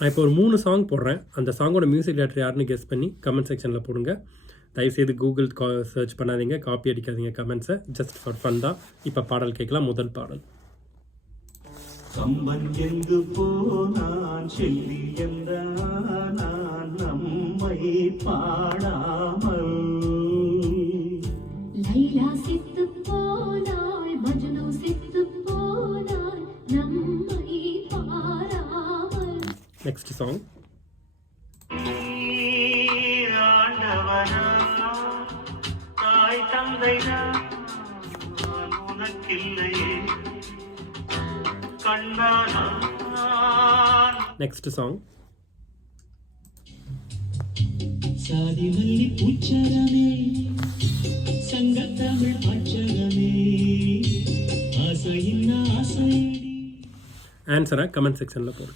நான் இப்போ ஒரு 3 சாங் போடுறேன். அந்த சாங்கோட மியூசிக் டைரக்டர் யாருன்னு கெஸ் பண்ணி கமெண்ட் செக்ஷனில் போடுங்க. தயவுசெய்து கூகுள் சர்ச் பண்ணாதீங்க, காப்பி அடிக்காதீங்க கமெண்ட்ஸை. ஜஸ்ட் ஃபார் ஃபன் தான். இப்போ பாடல் கேட்கலாம். முதல் பாடல். கம்பன் எங்கு போனான் செல்வி என்றான் நம்மை பாடாமல். லைலா செத்து போனாள், மஜ்னு செத்து போனாள், நம்மை பாராமல். Next song. ஆண்டவனா தாய் தந்தைனா உனக்கில்லையே கண்ணானா. Next song. சாதி மல்லி பூச்சரமே சங்கத்தமிழ் அச்சரமே ஆசையின் ஆசை. ஆன்சரை கமெண்ட் செக்ஷனில் போடுங்க.